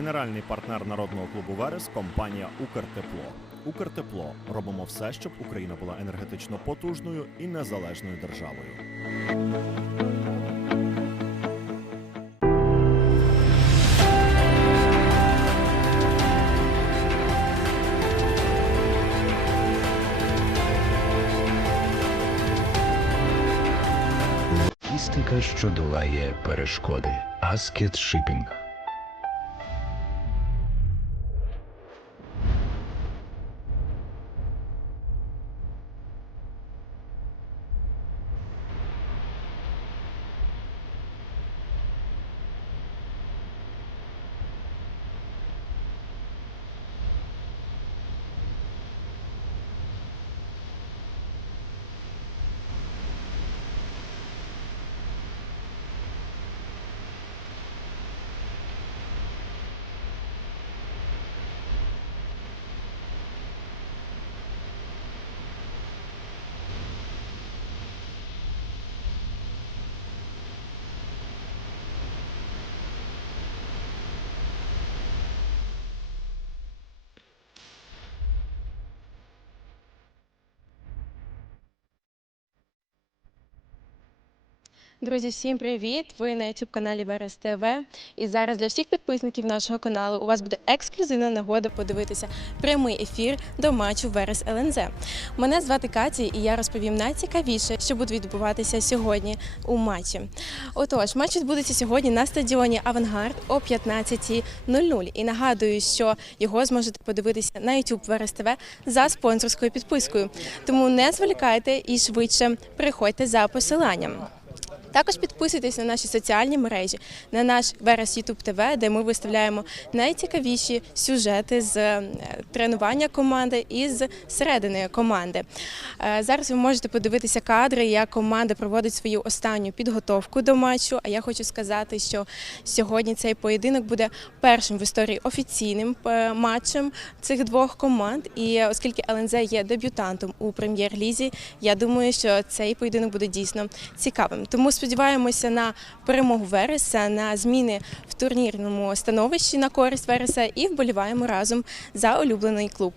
Генеральний партнер народного клубу Верес компанія Укртепло. Укртепло робимо все, щоб Україна була енергетично потужною і незалежною державою. Логістика, що долає перешкоди. Аскет Shipping. Друзі, всім привіт! Ви на youtube каналі Верес ТВ. І зараз для всіх підписників нашого каналу у вас буде ексклюзивна нагода подивитися прямий ефір до матчу Верес ЛНЗ. Мене звати Катя, і я розповім найцікавіше, що буде відбуватися сьогодні у матчі. Отож, матч відбудеться сьогодні на стадіоні Авангард о 15.00. І нагадую, що його зможете подивитися на YouTube Верес ТВ за спонсорською підпискою. Тому не зволікайте і швидше приходьте за посиланням. Також підписуйтесь на наші соціальні мережі, на наш Верес Ютуб ТВ, де ми виставляємо найцікавіші сюжети з е, тренування команди і з середини команди. Е, Зараз ви можете подивитися кадри, як команда проводить свою останню підготовку до матчу. А я хочу сказати, що сьогодні цей поєдинок буде першим в історії офіційним е, матчем цих двох команд. І оскільки ЛНЗ є дебютантом у прем'єр-лізі, я думаю, що цей поєдинок буде дійсно цікавим. Тому сподіваємося на перемогу Вереса, на зміни в турнірному становищі на користь Вереса і вболіваємо разом за улюблений клуб.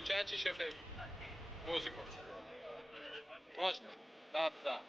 Можна включати чи ще хай музику? Можна? Так, так.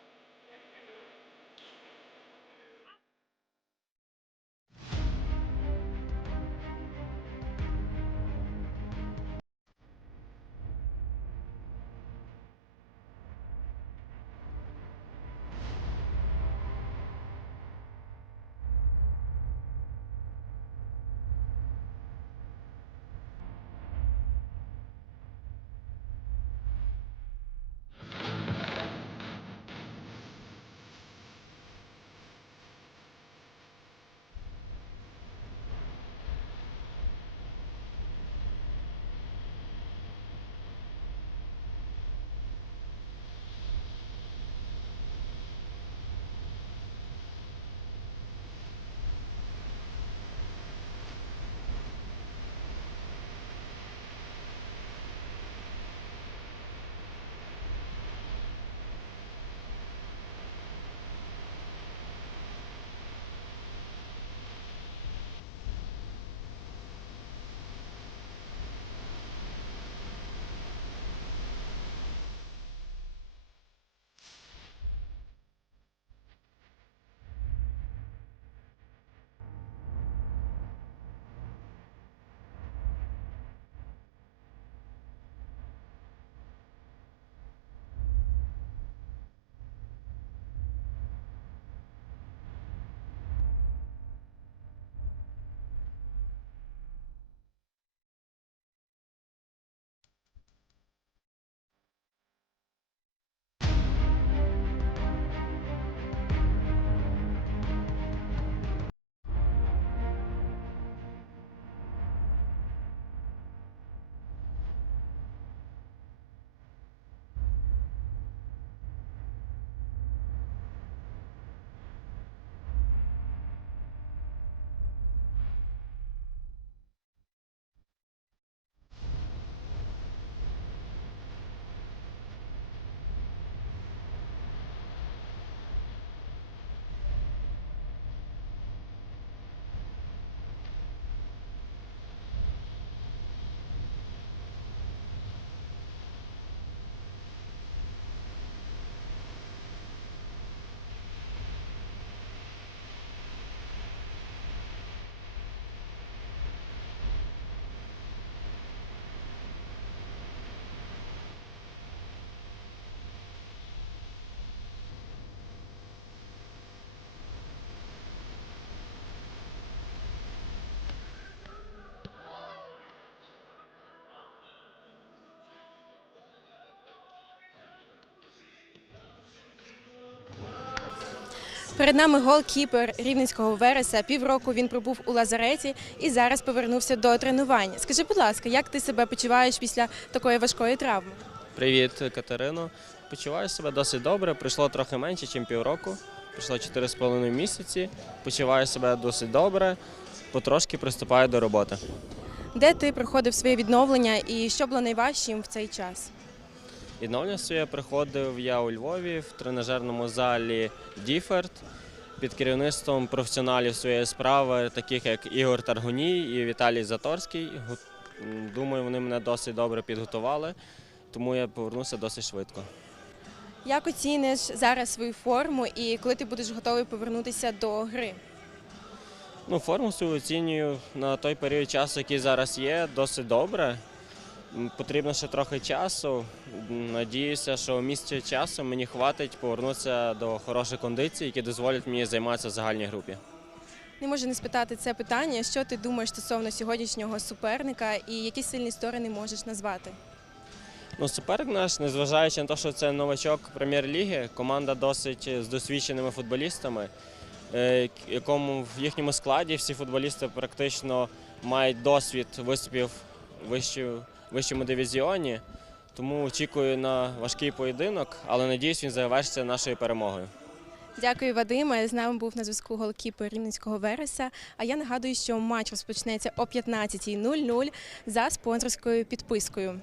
Перед нами голкіпер рівненського вереса. Півроку він пробув у лазареті і зараз повернувся до тренувань. Скажи, будь ласка, як ти себе почуваєш після такої важкої травми? Привіт, Катерино. Почуваю себе досить добре. Пройшло трохи менше, ніж півроку. Пройшло 4,5 місяці. Почуваю себе досить добре. Потрошки приступаю до роботи. Де ти проходив своє відновлення і що було найважчим в цей час? Відновлення своє приходив я у Львові в тренажерному залі Діферт під керівництвом професіоналів своєї справи, таких як Ігор Таргуній і Віталій Заторський. Думаю, вони мене досить добре підготували, тому я повернувся досить швидко. Як оціниш зараз свою форму і коли ти будеш готовий повернутися до гри? Ну, форму свою оцінюю на той період часу, який зараз є, досить добре. Потрібно ще трохи часу. Надіюся, що місця часу мені хватить повернутися до хороших кондицій, які дозволять мені займатися в загальній групі. Не можу не спитати це питання. Що ти думаєш стосовно сьогоднішнього суперника і які сильні сторони можеш назвати? Ну, суперник наш, незважаючи на те, що це новачок прем'єр-ліги, команда досить з досвідченими футболістами, е, якому в їхньому складі всі футболісти практично мають досвід виступів в вищу- вищому дивізіоні. Тому очікую на важкий поєдинок, але надіюсь, він завершиться нашою перемогою. Дякую, Вадиме. З нами був на зв'язку голкіпер Рівненського Вереса. А я нагадую, що матч розпочнеться о 15.00 за спонсорською підпискою.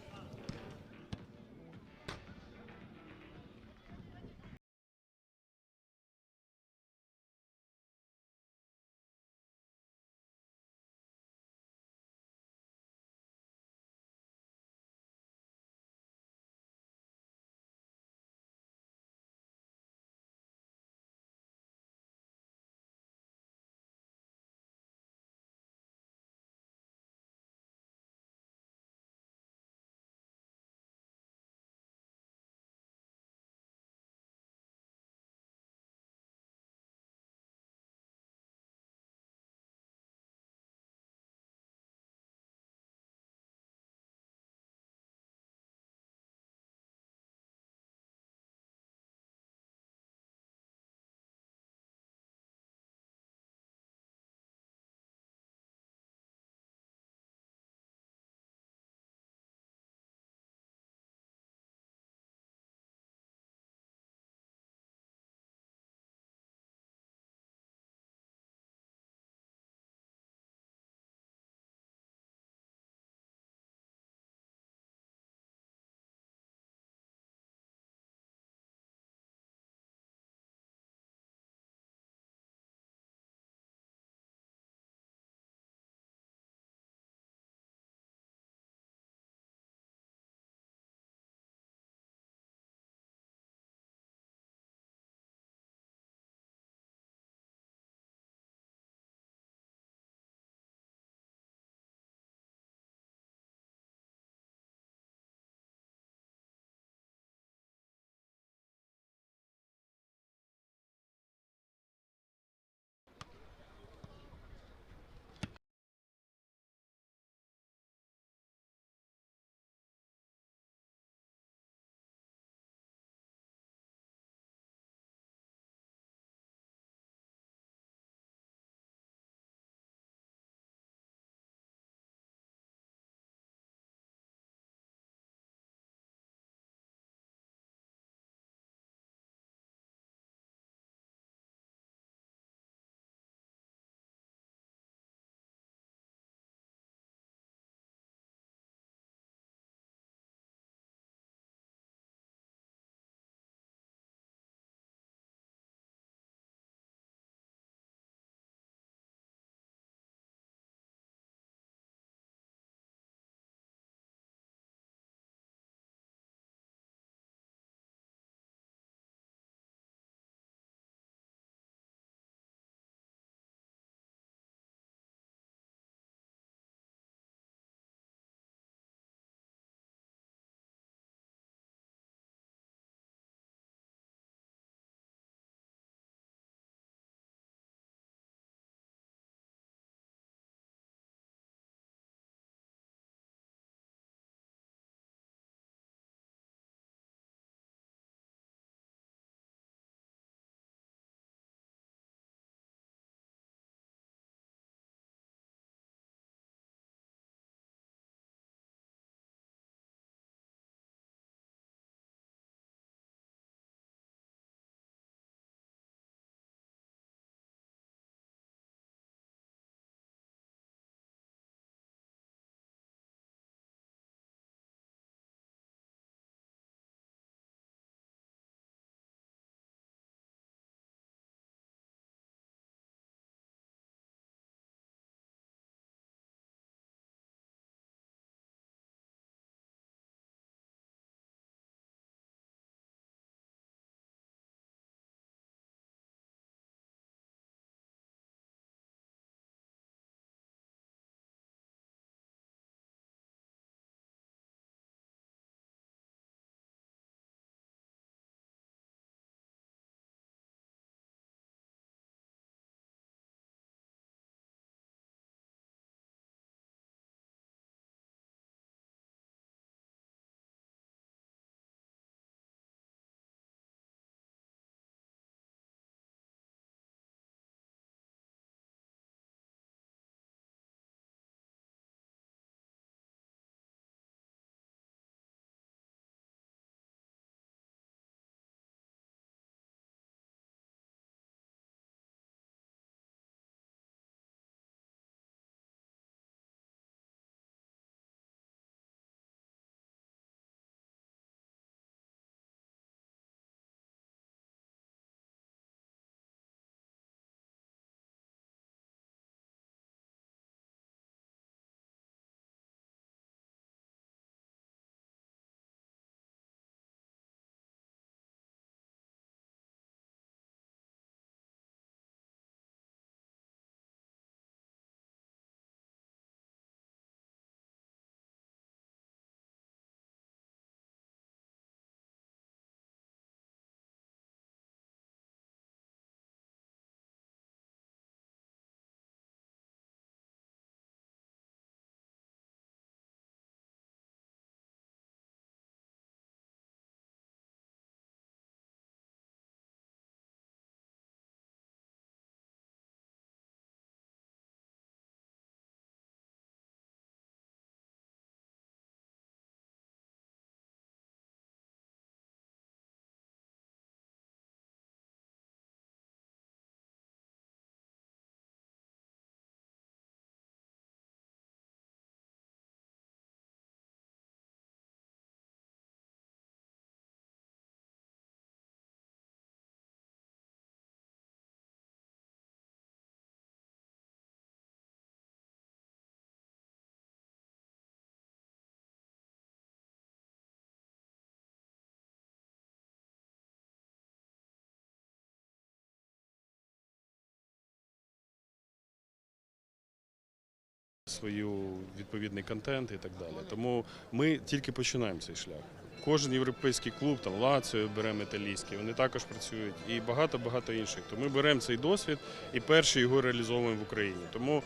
Свою відповідний контент і так далі. Тому ми тільки починаємо цей шлях. Кожен європейський клуб, там Лаціо бере металістський, вони також працюють і багато-багато інших. То ми беремо цей досвід і перший його реалізовуємо в Україні. Тому,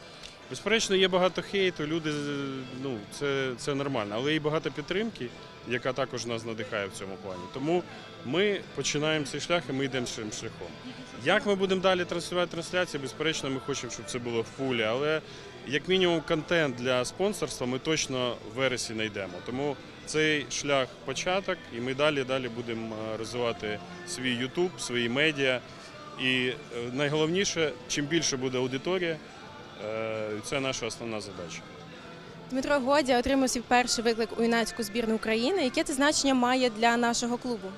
безперечно, є багато хейту, люди ну це, це нормально, але і багато підтримки, яка також нас надихає в цьому плані. Тому ми починаємо цей шлях і ми йдемо цим шляхом. Як ми будемо далі транслювати трансляції, безперечно, ми хочемо, щоб це було в пулі, але як мінімум контент для спонсорства ми точно в вересі знайдемо. Тому цей шлях початок, і ми далі далі будемо е, розвивати свій YouTube, свої медіа. І е, найголовніше, чим більше буде аудиторія, е, це наша основна задача. Дмитро Годя отримав свій перший виклик у юнацьку збірну України. Яке це значення має для нашого клубу?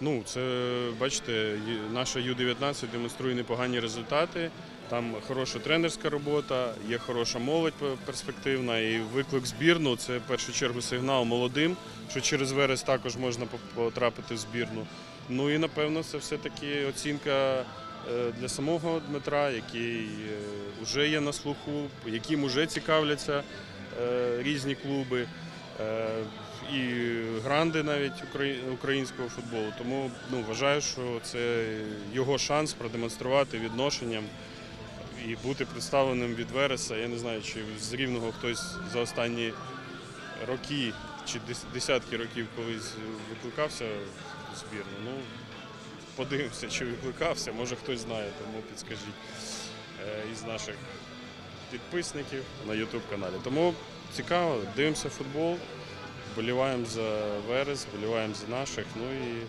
Ну, це бачите, наша Ю-19 демонструє непогані результати. Там хороша тренерська робота, є хороша молодь перспективна. І виклик збірну це в першу чергу сигнал молодим, що через верес також можна потрапити в збірну. Ну і напевно це все-таки оцінка е, для самого Дмитра, який вже є на слуху, яким вже цікавляться е, різні клуби. Е, і гранди навіть українського футболу. Тому ну, вважаю, що це його шанс продемонструвати відношенням і бути представленим від Вереса. Я не знаю, чи з рівного хтось за останні роки чи десятки років колись викликався в збірну. Ну, подивимося, чи викликався, може хтось знає, тому підскажіть е, із наших підписників на YouTube каналі. Тому цікаво, дивимося футбол. Боліваємо за Верес, боліваємо за наших. Ну і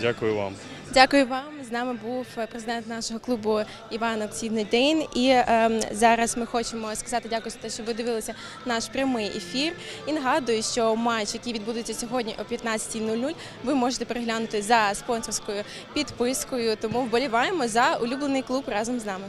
дякую вам. Дякую вам. З нами був президент нашого клубу Іван Оксідний Дейн. І е, зараз ми хочемо сказати дякую за те, що ви дивилися наш прямий ефір. І нагадую, що матч, який відбудеться сьогодні о 15.00, ви можете переглянути за спонсорською підпискою. Тому вболіваємо за улюблений клуб разом з нами.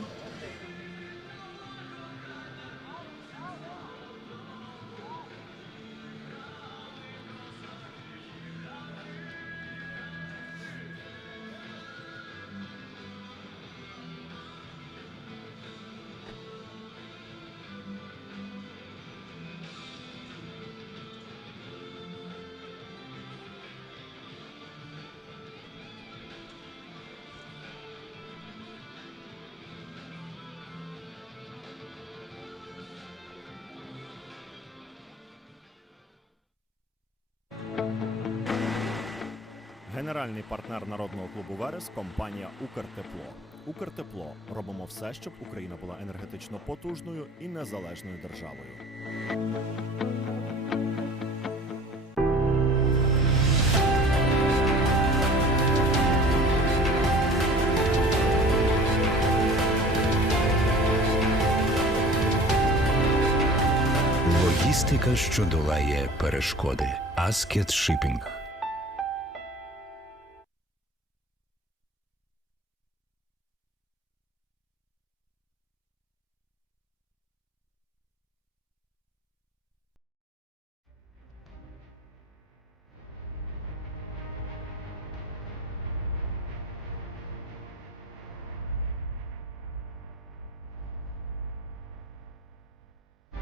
Генеральний партнер народного клубу Верес компанія Укртепло. Укртепло робимо все, щоб Україна була енергетично потужною і незалежною державою. Логістика, що долає перешкоди. Аскет Шипінг.